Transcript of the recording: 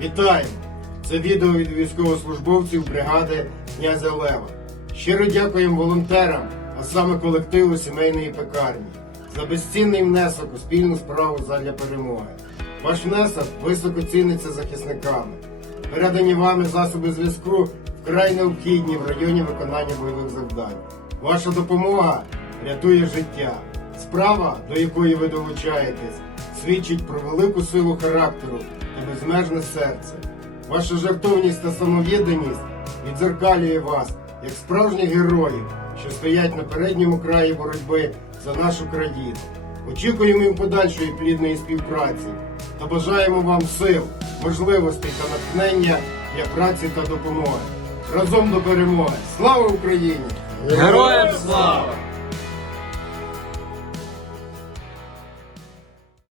Вітаємо! Це відео від військовослужбовців бригади князя Лева. Щиро дякуємо волонтерам, а саме колективу сімейної пекарні, за безцінний внесок у спільну справу задля перемоги. Ваш внесок високо ціниться захисниками. Передані вами засоби зв'язку вкрай необхідні в районі виконання бойових завдань. Ваша допомога рятує життя. Справа, до якої ви долучаєтесь, свідчить про велику силу характеру і безмежне серце. Ваша жертовність та самовідданість відзеркалює вас як справжніх героїв, що стоять на передньому краї боротьби за нашу країну. Очікуємо і подальшої плідної співпраці та бажаємо вам сил, можливостей та натхнення для праці та допомоги. Разом до перемоги! Слава Україні! Героям слава!